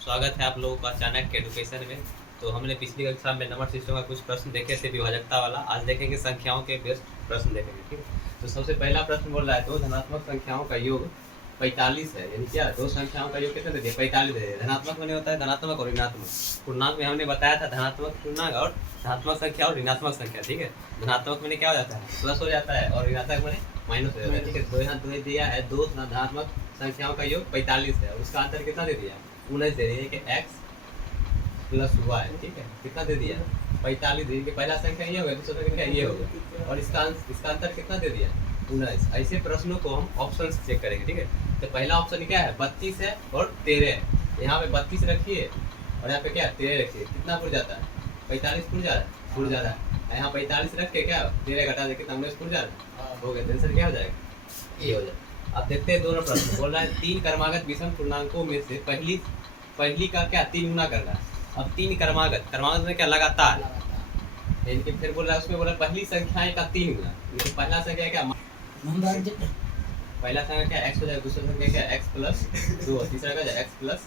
स्वागत है आप लोगों का चाणक्य एडुकेशन में। तो हमने पिछली कक्षा में नंबर सिस्टम का कुछ प्रश्न देखे थे विभाजकता वाला। आज देखेंगे संख्याओं के बेस्ट प्रश्न देखेंगे, ठीक है। तो सबसे पहला प्रश्न बोल रहा है दो धनात्मक संख्याओं का योग 45 है, यानी क्या दो संख्याओं का योग कितने दे दिया 45 दे दिया। धनात्मक में होता है धनात्मक और ऋणात्मक। पूर्णांक में हमने बताया था धनात्मक पूर्णांक और धनात्मक संख्या और ऋणात्मक संख्या, ठीक है। धनात्मक में क्या हो जाता है प्लस हो जाता है और ऋणात्मक में माइनस हो जाता है, ठीक है। दो यहाँ दो दिया है, दो धनात्मक संख्याओं का योग 45 है और उसका अंतर कितना दे दिया 19 दे दिया कि x प्लस वाई, ठीक है। कितना दे दिया 45 दे दिया। पहला संख्या ये हो गया, दूसरा संख्या ये हो गया और इसका अंतर कितना दे दिया 19। ऐसे प्रश्नों को हम ऑप्शन से चेक करेंगे, ठीक है। तो पहला ऑप्शन क्या है 32 है और 13 है। यहाँ पे 32 रखिए और यहाँ पे क्या 13 रखिए, कितना पुर जाता है 45 पुर जा रहा है, पुर जा रहा है। यहाँ 45 रख के क्या 13 घटा दे कितना 19 पुर जा रहा है, हो गया। आंसर क्या हो जाएगा ये हो जाएगा। अब देखते हैं दोनों प्रश्न। बोल रहा है तीन क्रमागत विषम पूर्णांकों में से पहली का क्या 3 गुना करना है। अब तीन क्रमागत में क्या लगातार, यानी कि फिर बोल रहा है उसमें बोला पहली संख्याएं का 3 गुना। लेकिन पहला संख्या क्या पहला संख्या क्या x हो जाएगा, दूसरा संख्या क्या x प्लस 2, तीसरा क्या x प्लस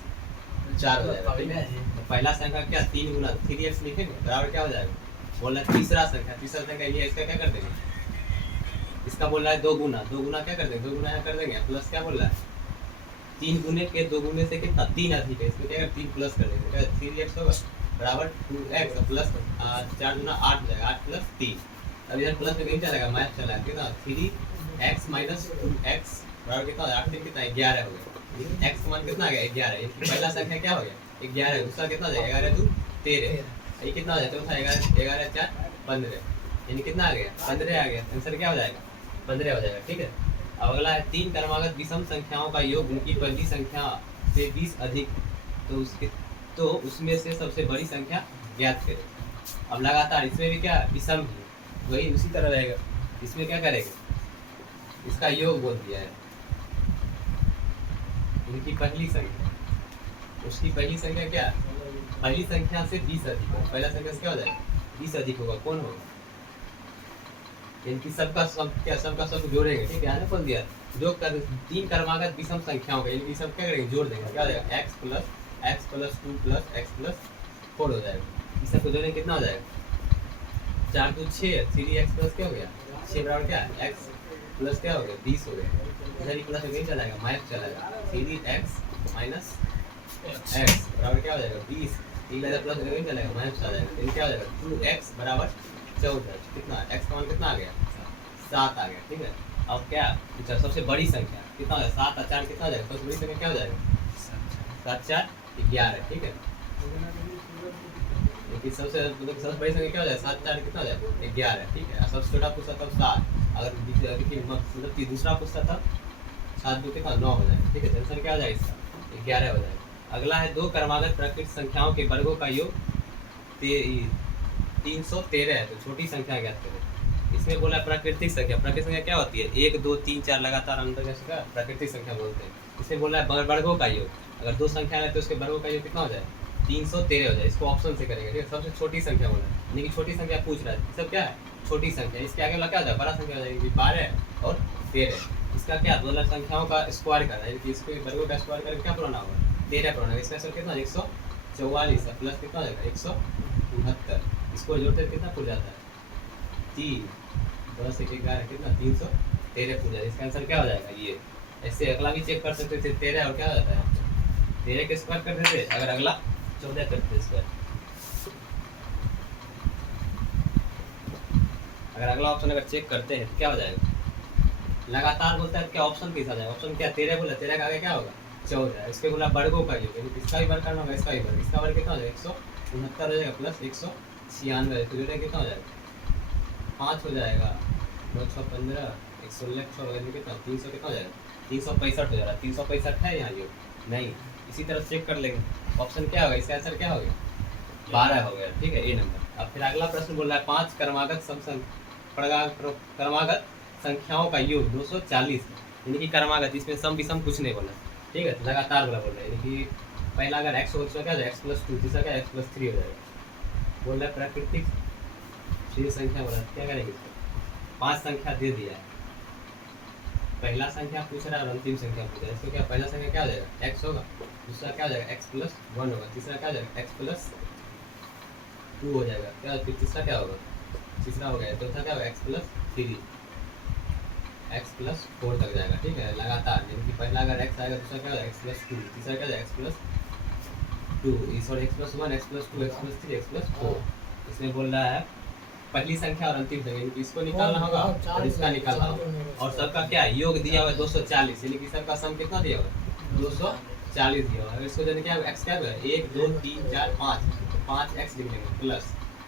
4 हो जाएगा, ठीक है। तो पहला संख्या क्या 3 गुना 3x लिखेंगे बराबर क्या हो जाएगा। बोल रहा है तीसरा संख्या ये इसका क्या कर देंगे, इसका बोल रहा है 2 गुना क्या कर देंगे 2 गुना यहाँ कर देंगे प्लस क्या बोल रहा है 3 गुने के 2 गुने से कितना 3 अधिक है, इसमें क्या 3 प्लस कर देंगे 3x होगा बराबर 2x प्लस 4 गुना 8 हो जाएगा 8 प्लस 3। अब इधर प्लस में नहीं चलेगा मैथ चला कितना 3x माइनस 2x बराबर कितना 8 से कितना 11 हो गया। x का मान कितना आ गया 11। पहला संख्या क्या हो गया 11, दूसरा कितना हो जाएगा 11 2 13, ये कितना हो जाएगा चौथा 11 4 15, यानी कितना आ गया 15 आ गया। आंसर क्या हो जाएगा 15 हो जाएगा, ठीक है। अब अगला है तीन क्रमागत विषम संख्याओं का योग उनकी पहली संख्या से 20 अधिक तो उसमें से सबसे बड़ी संख्या ज्ञात करें। अब लगातार इसमें भी क्या विषम ही वही उसी तरह रहेगा। इसमें क्या करेगा इसका योग बोल दिया है उनकी पहली संख्या, उसकी पहली संख्या क्या पहली संख्या से 20 अधिक होगा। पहला संख्या से क्या हो जाएगा 20 अधिक होगा, कौन होगा इनकी सबका सब जोड़ेंगे, ठीक है। आने बोल दिया जो कर तीन क्रमागत विषम संख्याओं का इनकी सब क्या करेंगे जोड़ देंगे, क्या हो जाएगा x plus 2 plus x plus 4 हो जाएगा। इस सबको जोड़ेंगे कितना हो जाएगा 4 2 6 3x प्लस क्या हो गया 6 बराबर क्या x प्लस क्या हो गया 20 हो गया। इधर ही प्लस नहीं चलाएगा माइनस चलाएगा 3x माइनस x बराबर क्या हो जाएगा 20। इधर प्लस नहीं चलेगा माइनस चलाएगा, तो क्या हो जाएगा 2x बराबर 14। कितना x का मान कितना आ गया 7 आ गया, ठीक है। अब क्या अच्छा सबसे बड़ी संख्या कितना हो जाएगा 7 और 4 कितना हो जाएगा सबसे बड़ी संख्या क्या हो जाएगा 7 4 11, ठीक है। लेकिन सबसे बड़ी संख्या क्या हो जाएगा 7 4 कितना हो जाएगा 11, ठीक है। सबसे छोटा पूछता तब 7, अगर मतलब कि दूसरा पूछता तब 7 2 कितना 9 हो जाएगा, ठीक है। आंसर क्या हो जाएगा इसका 11 हो जाएगा। अगला है दो क्रमागत प्राकृतिक संख्याओं के वर्गों का योग 313 है, तो छोटी संख्या ज्ञात करें। इसमें बोला प्राकृतिक संख्या क्या होती है 1 2 3 4 लगातार अंतर का प्राकृतिक संख्या बोलते हैं। इसमें बोला है वर्गों का योग, अगर दो संख्या है तो उसके वर्गों का योग कितना हो जाए 313 हो जाए। इसको ऑप्शन से करेंगे, ठीक है। सबसे छोटी संख्या बोला है, यानी कि छोटी संख्या पूछ रहा है, सब क्या है छोटी संख्या। इसके आगे वाला क्या हो जाए बड़ा संख्या हो जाएगी 12 और 13। इसका क्या दोनों संख्याओं का स्क्वायर करना है, इसको वर्गों का स्क्वायर करके क्या पुराना होगा 13 पुराना। इसका आंसर कितना 144 प्लस कितना हो जाएगा 169। इसको जोड़ते कितना पुर जाता है 3 10 1 11 कितना 313 पुर जाएगा। इसका आंसर क्या हो जाएगा ये। ऐसे अगला भी चेक कर सकते थे 13 और क्या हो जाता है 13 के स्क्वायर कर देते, अगर अगला 14 करते स्क्वायर। अगर अगला ऑप्शन अगर चेक करते हैं तो क्या हो जाएगा लगातार बोलता है क्या ऑप्शन कैसा जाएगा। ऑप्शन क्या 13 बोला 13 का आगे क्या होगा 14। इसके बोला वर्गों का योग, इसका भी वर्ग करना होगा इसका भी वर्ग। इसका वर्ग कितना हो जाएगा 169 हो जाएगा प्लस 196, तो जोड़े कितना हो जाएगा 5 हो जाएगा 9 6 15 116 कितना 300 कितना हो जाएगा 365 हो जाएगा। 365 है यहाँ योग नहीं। इसी तरह चेक कर लेंगे ऑप्शन क्या होगा, इसका आंसर क्या हो गया 12 हो गया, ठीक है ए नंबर। अब फिर अगला प्रश्न बोल रहा है 5 क्रमागत संख्याओं का योग 240, यानी कि क्रमागत इसमें सम विषम कुछ नहीं बोला, ठीक है। लगातार बोल रहा है, यानी कि पहला अगर x हो क्या x प्लस 2, तीसरा क्या x प्लस 3 हो जाएगा। बोल रहा है प्राकृतिक श्रेणी संख्या बोला क्या करेंगे इसको 5 संख्या दे दिया है पहला संख्या पूछ रहा है और अंतिम संख्या पूछ रहा है। इसको क्या पहला संख्या क्या हो जाएगा x होगा, दूसरा क्या हो जाएगा x प्लस 1 होगा, तीसरा क्या हो जाएगा x प्लस 2 हो जाएगा, क्या फिर तीसरा क्या होगा, तीसरा हो गया, चौथा क्या होगा x प्लस 3, x प्लस 4 तक जाएगा। ठीक है, लगातार, यानी कि पहला अगर x आएगा, दूसरा क्या होगा x प्लस 2, तीसरा क्या हो जाएगा x plus 2, sorry x plus 1, x plus 2, x plus 3, x plus 4। इसमें बोल रहा है पहली संख्या और अंतिम संख्या, यानी इसको निकालना होगा और इसका निकालना होगा, और सबका क्या योग दिया हुआ है 240, यानी कि सबका सम कितना दिया हुआ है 240 दिया हुआ है। इसको जब क्या x क्या है 1 2 3 4 5, 5x लिख लेंगे प्लस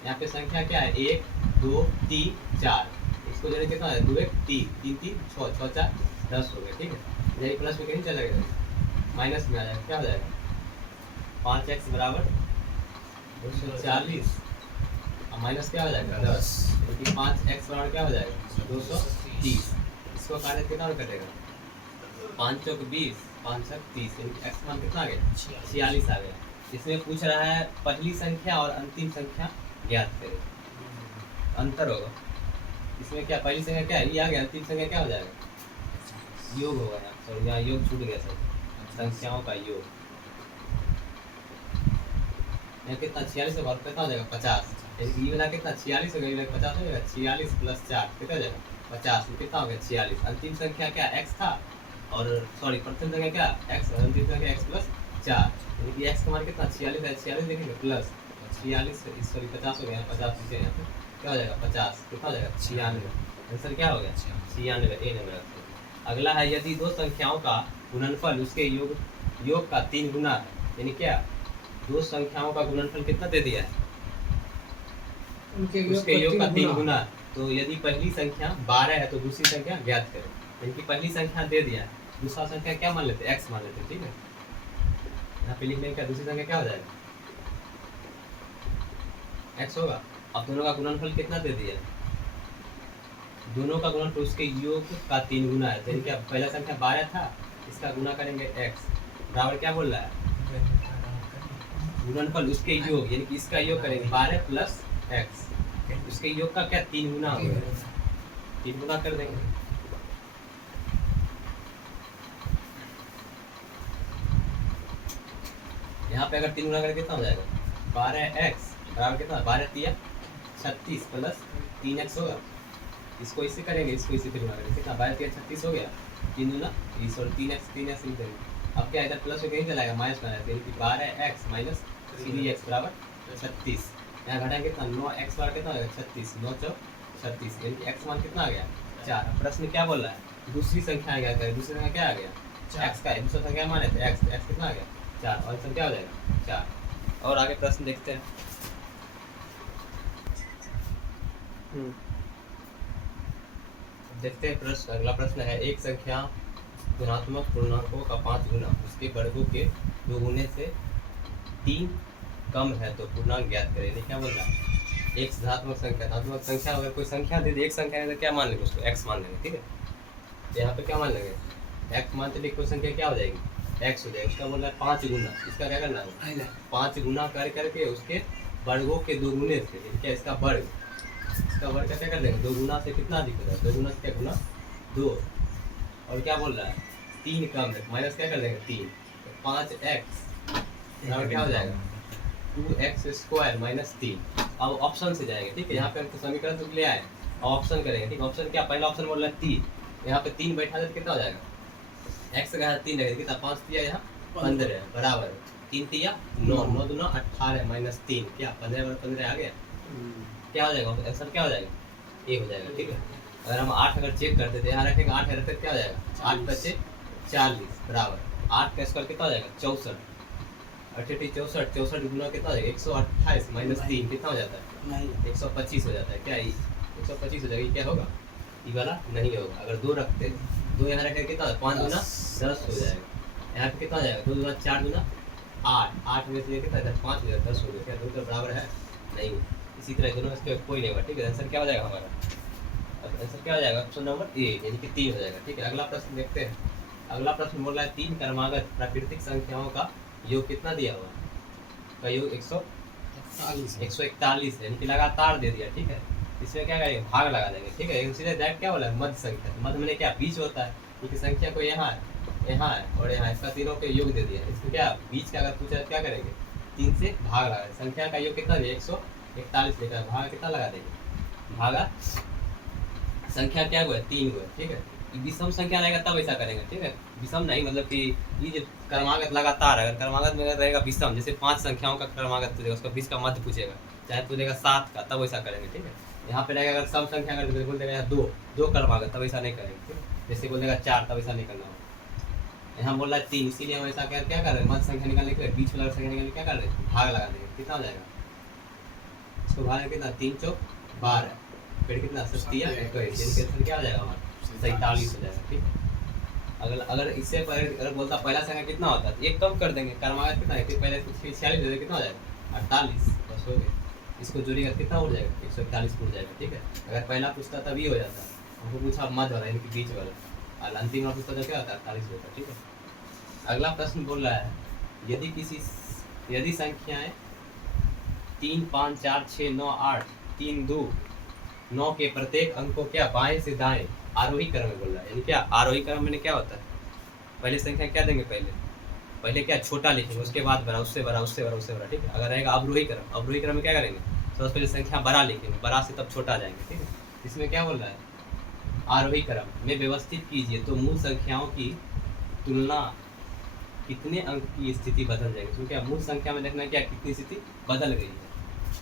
यहाँ पे संख्या क्या है 1 2 3 4, इसको जब कितना है 2 1 3 3 3 6 6 4 10 हो गया। ठीक है, यही प्लस में कहीं चला गया, माइनस में आ जाएगा, क्या हो जाएगा 5x बराबर 240 माइनस क्या हो जाएगा 10, क्योंकि 5x बराबर क्या हो जाएगा 230। इसको काटे कितना कटेगा 5 चौक 20, 5 छक 30, यानी x मान कितना आ गया 46 आ गया। इसमें पूछ रहा है पहली संख्या और अंतिम संख्या ज्ञात करें, अंतर होगा इसमें, क्या पहली संख्या क्या है ये आ गया, अंतिम संख्या क्या हो जाएगा योग होगा, यहाँ सॉरी यहाँ योग छूट गया सर, संख्याओं का योग, यहाँ कितना 46 होगा, कितना हो जाएगा 50, ये वाला कितना 46 हो गया, 50 हो जाएगा, 46 प्लस 4 कितना हो जाएगा 50, कितना हो गया 46। अंतिम संख्या क्या x था, और सॉरी प्रथम संख्या क्या x, अंतिम संख्या x प्लस 4, यानी कि x का मान कितना 46 है, 46 देखेंगे प्लस 46 सॉरी 50 हो गया, 50 नीचे यहाँ पे क्या हो जाएगा 50, कितना हो जाएगा 96, आंसर क्या हो गया 96, ए नंबर। अगला है यदि दो संख्याओं का गुणनफल उसके योग का 3 गुना है, यानी क्या दो संख्याओं का गुणनफल कितना दे दिया है उसके योग का 3 गुना, तो यदि पहली संख्या 12 है तो दूसरी संख्या ज्ञात करें, यानी कि पहली संख्या दे दिया है, दूसरा संख्या क्या मान लेते हैं x मान लेते हैं। ठीक है, यहाँ पे लिखने का दूसरी संख्या क्या हो जाएगा x होगा। अब दोनों का गुणनफल कितना दे दिया, दोनों का गुणनफल उसके योग का 3 गुना है, यानी क्या पहला संख्या 12 था, इसका गुना करेंगे x बराबर क्या बोल रहा है गुणनफल उसके योग, यानी कि इसका योग करेंगे 12 प्लस x, उसके योग का क्या 3 गुना हो गया, 3 गुना कर देंगे, यहाँ पे अगर 3 गुना करके कितना हो जाएगा 12x बराबर कितना 12 3 36 प्लस 3x होगा, इसको इससे करेंगे, इसको इससे फिर गुना करेंगे, कितना 12 3 36 हो गया, 3 गुना इस और 3x लिख देंगे। अब क्या इधर प्लस में कहीं चलाएगा माइनस में आएगा, यानी कि 12x माइनस 3x बराबर 36, यहाँ घटाएंगे कितना 9x बराबर कितना हो गया 36, 9 चौक 36, यानी कि x मान कितना आ गया 4। प्रश्न क्या बोल रहा है दूसरी संख्या क्या करें, दूसरी संख्या क्या आ गया x का, दूसरा संख्या माने थे x कितना आ गया 4, और संख्या हो जाएगा 4। और आगे प्रश्न देखते हैं। देखते हैं प्रश्न, अगला प्रश्न है एक संख्या धनात्मक पूर्णांकों का 5 गुना उसके वर्गों के 2 गुने से 3 कम है तो पूर्णांक ज्ञात करें। ये क्या बोल रहा है एक धनात्मक संख्या, धनात्मक संख्या अगर कोई संख्या दे दे, एक संख्या है तो क्या मान लेंगे उसको x मान लेंगे। ठीक है, तो यहाँ पे क्या मान लेंगे x मान लेंगे, कोई संख्या क्या हो जाएगी x हो जाएगी, इसका बोल रहा है 5 गुना, इसका क्या करना है 5 गुना कर करके उसके वर्गों के 2 गुने से, क्या इसका वर्ग, इसका वर्ग कैसे कर देंगे 2 गुना से कितना अधिक हो जाएगा 2 गुना से क्या गुना 2, और क्या बोल रहा है 3 कम है, माइनस क्या कर देंगे 3, 5x बराबर क्या हो जाएगा 2x स्क्वायर माइनस 3। अब ऑप्शन से जाएंगे। ठीक है, यहाँ पे हम समीकरण तो ले आए, ऑप्शन करेंगे। ठीक है, ऑप्शन क्या पहला ऑप्शन बोल रहा है 3, यहाँ पे 3 बैठा दे तो कितना हो जाएगा x का 3 रहेगा, कितना 5 दिया यहाँ 15 बराबर 3 दिया 9, 9 दूना 18 माइनस 3 क्या 15 15 आ गया, क्या हो जाएगा आंसर क्या हो जाएगा ए हो जाएगा। ठीक है, अगर हम 8 अगर चेक करते थे यहाँ रखेंगे 8 रखते क्या हो जाएगा 8 बचे 40 बराबर 8 का स्क्वायर कितना हो जाएगा 64, 64 64 गुना कितना हो जाएगा 128 माइनस 3 कितना हो जाता है 125 हो जाता है, क्या 125 हो जाएगा, क्या होगा ये वाला नहीं होगा। अगर 2 रखते 2 यहाँ रखेंगे कितना 5 गुना 10 हो जाएगा, यहाँ पे कितना हो जाएगा 2 गुना 4 गुना 8, 8 में से कितना 5 हो जाएगा 10 हो गया, क्या 2 तो बराबर है नहीं, इसी तरह दोनों इसके कोई नहीं होगा। ठीक है, आंसर क्या हो जाएगा हमारा, आंसर क्या हो जाएगा ऑप्शन नंबर ए यानी कि 3 हो जाएगा। ठीक है, अगला प्रश्न देखते हैं। अगला प्रश्न बोल रहा है 3 क्रमागत प्राकृतिक संख्याओं का योग कितना दिया हुआ है, का योग 141 यानी कि लगातार दे दिया। ठीक है, इसमें क्या करेंगे भाग लगा देंगे। ठीक है, सीधे डायरेक्ट क्या बोला है मध्य संख्या, मध्य में क्या बीच होता है, क्योंकि संख्या को यहाँ है और यहाँ, इसका तीनों के योग दे दिया। इसको क्या बीच का अगर पूछा क्या करेंगे, 3 से भाग लगा। संख्या का योग कितना दिया, 141 लिखा है, भागा कितना लगा देंगे, भागा संख्या क्या हुआ, 3 हुआ, ठीक है। विषम संख्या रहेगा तब ऐसा करेंगे, ठीक है। विषम नहीं मतलब कि ये जो क्रमागत लगातार, अगर क्रमागत में रहेगा विषम, जैसे 5 संख्याओं का क्रमागत पूछेगा, उसका 20 का मध्य पूछेगा, चाहे पूछेगा 7 का, तब ऐसा करेंगे, ठीक है। यहाँ पे रहेगा अगर सम संख्या अगर बोल देगा 2 क्रमागत, तब ऐसा नहीं करेंगे, ठीक है। जैसे बोल देगा 4, तब ऐसा नहीं करना होगा। यहाँ बोल रहा है 3, इसीलिए हम ऐसा क्या कर रहे हैं, मध्य संख्या निकालने के लिए, बीच वाला संख्या निकालने क्या कर रहे हैं, भाग लगा देंगे। कितना हो जाएगा, इसको भाग कितना, 3 चौक 12, फिर कितना 21, क्या हो जाएगा हमारा 47 हो जाएगा, ठीक है। अगर इससे अगर बोलता पहला संख्या कितना होता है, एक कम कर देंगे, क्रमागत कितना है, पहले 46 दे देंगे, कितना हो जाएगा 48, बस हो गया। इसको जोड़िएगा कितना उड़ जाएगा, 141 उड़ जाएगा, ठीक है। अगर पहला पूछता तभी हो जाता, हमको पूछा मध्य वाला यानी कि बीच वाला, और अंतिम वाला पूछता तो क्या होता है 48 होता, ठीक है। अगला प्रश्न बोल रहा है, यदि संख्याएं 3, 5, 4, 6, 9, 8, 3, 2, 9 के प्रत्येक अंक को क्या बाएं से दाएं आरोही क्रम में बोल रहा है। यानी क्या आरोही क्रम में क्या होता है, पहले संख्या क्या देंगे, पहले क्या छोटा लिखेंगे, उसके बाद बड़ा, उससे बड़ा, उससे बड़ा, उससे बड़ा, ठीक है। अगर रहेगा अवरोही क्रम में क्या करेंगे, सबसे पहले संख्या बड़ा लिखेंगे, बड़ा से तब छोटा जाएंगे, ठीक है। इसमें क्या बोल रहा है, आरोही क्रम में व्यवस्थित कीजिए तो मूल संख्याओं की तुलना कितने अंक की स्थिति बदल जाएगी। तो क्या मूल संख्या में देखना क्या कितनी स्थिति बदल गई है।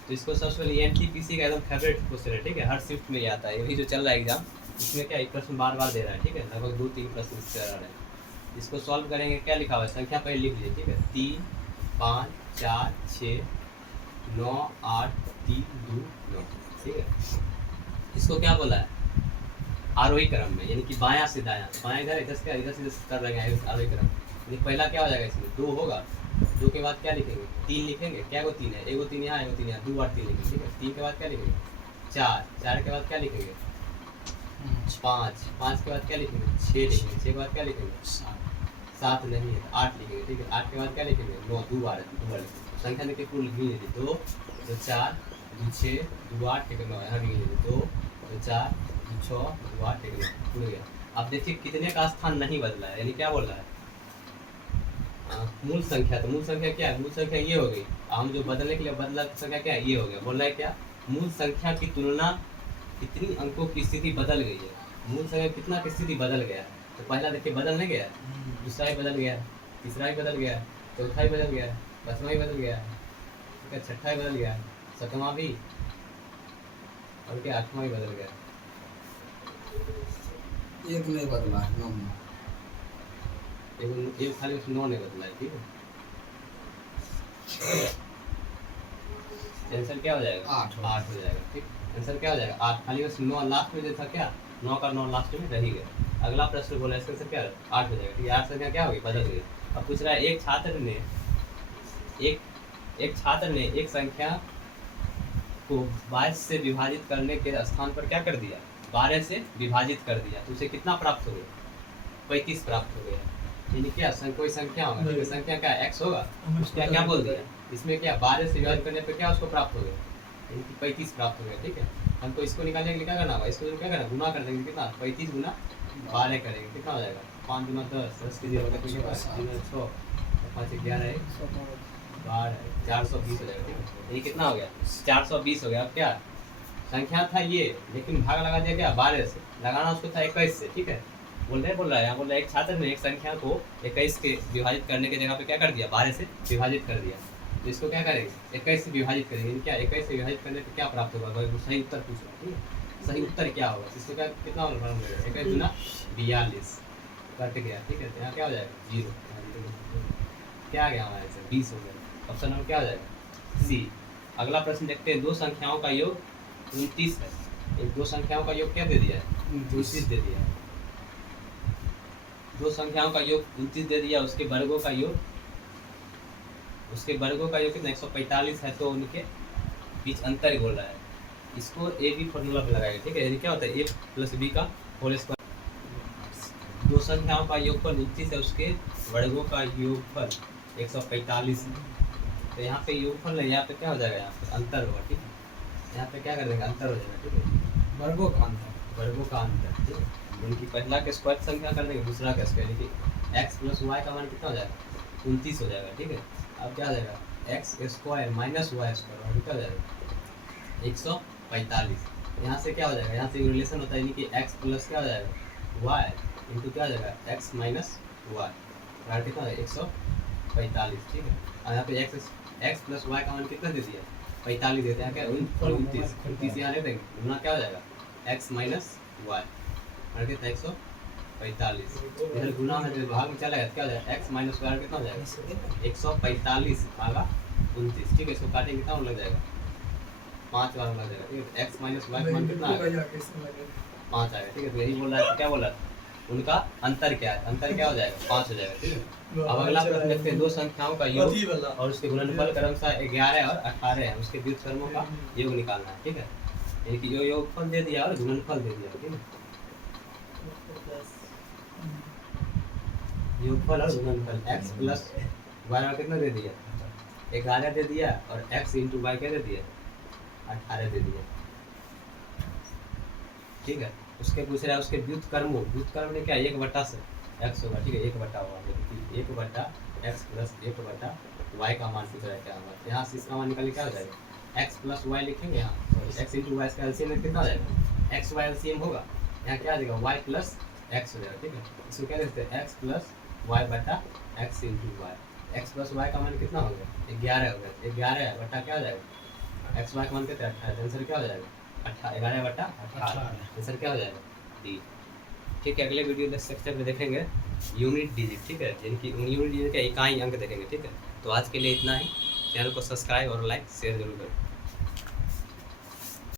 तो इसको सबसे पहले एनटीपीसी का एकदम फेवरेट क्वेश्चन है, ठीक है। हर शिफ्ट में ये आता है, यही जो चल रहा है एग्जाम, इसमें क्या एक प्रश्न बार बार दे रहा है, ठीक है। लगभग 2-3 प्रश्न इससे आ रहे हैं। इसको सॉल्व करेंगे, क्या लिखा हुआ है, संख्या पहले लिख लीजिए, ठीक है। 3, 5, 4, 6, 9, 8, 3, 2, 9, ठीक है। इसको क्या बोला है, आरोही क्रम में, यानी कि बायां से दायां, बायां इधर, इधर से इधर कर रहे हैं आरोही क्रम। यानी पहला क्या हो जाएगा, इसमें 2 होगा, 2 के बाद क्या लिखेंगे, 3 लिखेंगे, क्या 3 है, 1 3 यहाँ, 1 3 यहाँ, 2 8 3 लिखेंगे, ठीक है। 3 के बाद क्या लिखेंगे, 4 के बाद क्या लिखेंगे, 5 के बाद क्या लिखेंगे, 6 लिखेंगे, 6 के बाद क्या लिखेंगे, 7 नहीं है, 8 लिखेंगे, ठीक है। 8 के बाद क्या लिखेंगे, 9, 2 बार संख्या देखिए कुल गिन लीजिए, 2, 4, 2, 6, 2, 8, ठीक है, 9, यहाँ गिन लीजिए, 2, 4, 2, 6, 2, 8, ठीक है, खुल गया। अब देखिए कितने का स्थान नहीं बदला है, यानी क्या बोल रहा है, मूल संख्या। तो मूल संख्या क्या है, मूल संख्या ये हो गई, हम जो बदलने के लिए बदला संख्या क्या है, ये हो गया। बोल रहा है क्या, मूल संख्या की तुलना कितनी अंकों की स्थिति बदल गई है, मूल संख्या कितना की स्थिति बदल गया। तो पहला देखिए बदल नहीं गया, दूसरा ही बदल गया, तीसरा ही बदल गया, चौथा ही बदल गया, 10वां ही बदल गया, ठीक है, 6ठा ही बदल गया, 7वां भी, और क्या 8वां ही बदल गया, एक नहीं बदला है, 9 एक खाली उसमें 9 नहीं बदला है, ठीक है। आंसर क्या हो जाएगा, 8 हो जाएगा, ठीक। आंसर क्या हो जाएगा 8, खाली बस 9 लास्ट में जो था क्या, 9 का 9 लास्ट में रह ही गया। अगला प्रश्न बोला इसका आंसर क्या 8 हो जाएगा, ठीक है। 8 संख्या क्या होगी, बदल गई। अब पूछ रहा है एक छात्र ने एक संख्या को 22 से विभाजित करने के स्थान पर क्या कर दिया, 12 से विभाजित कर दिया, तो उसे कितना प्राप्त हो गया, 35 प्राप्त हो गया। यानी क्या कोई संख्या होगा, ठीक है, संख्या क्या x होगा, उसका क्या बोल दिया, इसमें क्या 12 से विभाजित करने पे क्या उसको प्राप्त हो गया, यानी कि 35 प्राप्त हो गया, ठीक है। हमको इसको निकालने के लिए क्या करना होगा, इसको क्या करना, गुना कर देंगे, कितना 35 गुना 12 करेंगे, कितना हो जाएगा 5 गुना 10, 10 के 0 6, 5 11 12 420 हो जाएगा, ठीक है। ये कितना हो गया 420 हो गया। अब क्या संख्या था ये, लेकिन भाग लगा दिया क्या 12 से, लगाना उसको था 21 से, ठीक है। बोल रहा है यहाँ, बोल रहा है एक छात्र ने एक संख्या को 21 के विभाजित करने की जगह पे क्या कर दिया, 12 से विभाजित कर दिया। तो इसको क्या करेंगे, 21 से विभाजित करेंगे, क्या 21 से विभाजित करने पे क्या प्राप्त होगा, सही उत्तर पूछ रहा है, ठीक है। सही उत्तर क्या होगा, इसको क्या कितना होगा, 21 गुना 42 कट गया, ठीक है। यहाँ क्या हो जाएगा 0, क्या आ गया हमारे से 20 हो गया। ऑप्शन नंबर क्या हो जाएगा सी। अगला प्रश्न देखते हैं, दो संख्याओं का योग 29 है। दो संख्याओं का योग क्या दे दिया है, 29 दे दिया है। दो संख्याओं का योग 29 दे दिया, उसके वर्गों का योग कितना 145 है, तो उनके बीच अंतर बोल रहा है। इसको ए बी फॉर्मूला पे लगाएगा, ठीक है। यानी क्या होता है ए प्लस बी का होल स्क्वायर। दो संख्याओं का योगफल 29 है, उसके वर्गों का योगफल 145 है। तो यहाँ पे योगफल है, यहाँ पे क्या हो जाएगा, यहाँ पे अंतर होगा, ठीक है। यहाँ पे क्या कर देंगे, अंतर हो जाएगा, ठीक है। वर्गों का अंतर, वर्गों का अंतर, ठीक है। इनकी पहला का स्क्वायर संख्या कर देंगे, दूसरा का स्क्वायर, देखिए एक्स प्लस वाई का मान कितना हो जाएगा, 29 हो जाएगा, ठीक है। अब क्या हो जाएगा, X square minus Y square और क्या हो जाएगा 145। यहाँ से क्या हो जाएगा, यहाँ से रिलेशन होता है यानी कि एक्स प्लस क्या हो जाएगा वाई इंटू क्या हो जाएगा एक्स माइनस वाई, बराबर कितना हो जाएगा 145, ठीक है। और यहाँ पे एक्स प्लस वाई का मान कितना दे दिया 45 देते हैं क्या 29 यहाँ ले देंगे, गुना क्या हो जाएगा एक्स माइनस वाई, बराबर कितना 145। इधर गुना में जो भाग में चला गया क्या हो जाएगा एक्स माइनस वाई कितना हो जाएगा 145 भागा 29, ठीक है। इसको काटेंगे कितना लग जाएगा 5 बार लग जाएगा, ठीक है। एक्स माइनस वाई मान कितना आएगा 5 आएगा, ठीक है। तो यही बोल रहा है, क्या बोला उनका अंतर क्या है, अंतर क्या हो जाएगा 5 हो जाएगा, ठीक है। अब अगला प्रश्न देखते हैं, दो संख्याओं का योग और उसके गुणनफल क्रमशः 11 और 18 है, उसके व्युत्क्रमों का योग निकालना है, ठीक है। यानी कि जो योगफल दे दिया और गुणनफल दे दिया, ठीक है। योगफल और गुणनफल x प्लस वाई में कितना दे दिया 11 दे दिया और x इंटू वाई क्या दे दिया 18 दे दिया, ठीक है। उसके पूछ रहा है उसके व्युत्क्रम ने क्या 1/से x होगा, ठीक है 1/होगा, 1/x प्लस 1/y का मान पूछ रहा है क्या होगा। यहाँ से इसका मान निकाल क्या हो जाएगा x प्लस वाई लिखेंगे, यहाँ x इंटू वाई इसका एलसीएम कितना हो जाएगा x वाई एलसीएम होगा, यहाँ क्या आ जाएगा y प्लस x हो जाएगा, ठीक है। इसको क्या देते हैं x प्लस वाई बटा X into Y, X plus Y का मान कितना हो गया 11 हो गया, 11 बटा क्या हो जाएगा एक्स वाई का मान कितना 18, आंसर क्या हो जाएगा 11 बटा 18, आंसर क्या हो जाएगा डी, ठीक है। अगले वीडियो सेक्शन में देखेंगे यूनिट डिजिट, ठीक है, जिनकी यूनिट डिजिट का इकाई अंक देखेंगे, ठीक है। तो आज के लिए इतना ही, चैनल को सब्सक्राइब और लाइक शेयर जरूर करें।